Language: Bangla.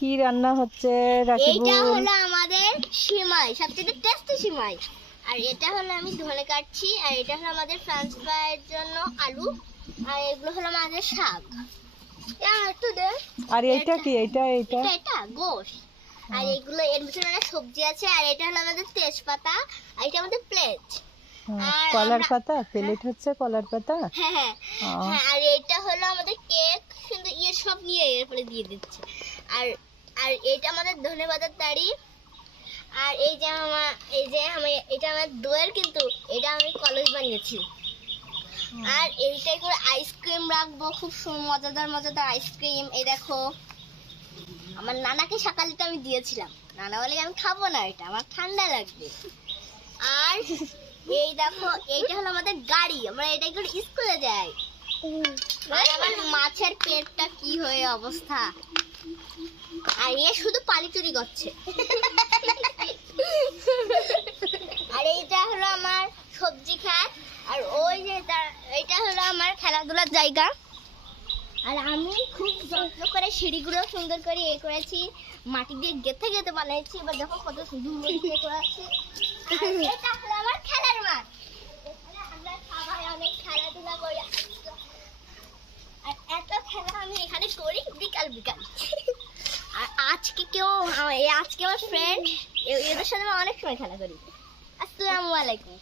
কি রান্না হচ্ছে এটা রাকিবুল? হলো আমাদের সিমাই, সবচেয়ে টেস্টি সিমাই। আর এটা হলো আমি ধনে কাটছি, আর এটা হলো আমাদের ফ্রেঞ্চ ফ্রাইয়ের জন্য আলু, আর এগুলো হলো আমাদের শাক। একটু দে। আর এইটা কি? এইটা এইটা এটা গোশ। আর এগুলো এর ভিতরে অনেক সবজি আছে। আর এটা হলো আমাদের তেজপাতা, আর এটা আমাদের প্লেট। আর কলার আমরা পাতা প্লেট হচ্ছে কলার পাতা। হ্যাঁ হ্যাঁ আহ, হ্যাঁ, আর এটা হলো আমাদের কেক, কিন্তু ইয়ে সব নিয়ে এরপরে দিয়ে দিচ্ছে। আর আর এটা আমাদের ধনেপাতার তাড়ি। আর এই যে এটা আমার দইয়ের, কিন্তু এটা আমি কলেজ বানিয়েছি। আর এইটাই করে আইসক্রিম রাখবো, খুব মজাদার মজাদার আইসক্রিম। এই দেখো, আমার নানাকে সকালে তো আমি দিয়েছিলাম, নানা বলে আমি খাবো না, এটা আমার ঠান্ডা লাগবে। আর এই দেখো, এইটা হলো আমাদের গাড়ি, আমরা এটা করে স্কুলে যাই। আর আমার মাছের পেটটা কি হয়ে অবস্থা, আর এ শুধু পানি চুরি করছে। আর এইটা হলো আমার সবজি খাত। আর ওই যে এইটা হলো আমার খেলাধুলার জায়গা। আর আমি খুব যত্ন করে সিঁড়িগুলো সুন্দর করে করেছি, মাটি দিয়ে গেঁথে গেঁথে বানাইছি। এবার দেখো কত সুন্দর দিয়ে করেছি। আর এটা হলো আমার খেলার মাঠ, এখানে আমরা সবাই অনেক খেলাধুলা করি। আর এত খেলা আমি এখানে করি বিকাল বিকাল। আর আজকে আমার ফ্রেন্ড, এদের সাথে আমি অনেক সময় খেলা করি। আসসালামু আলাইকুম।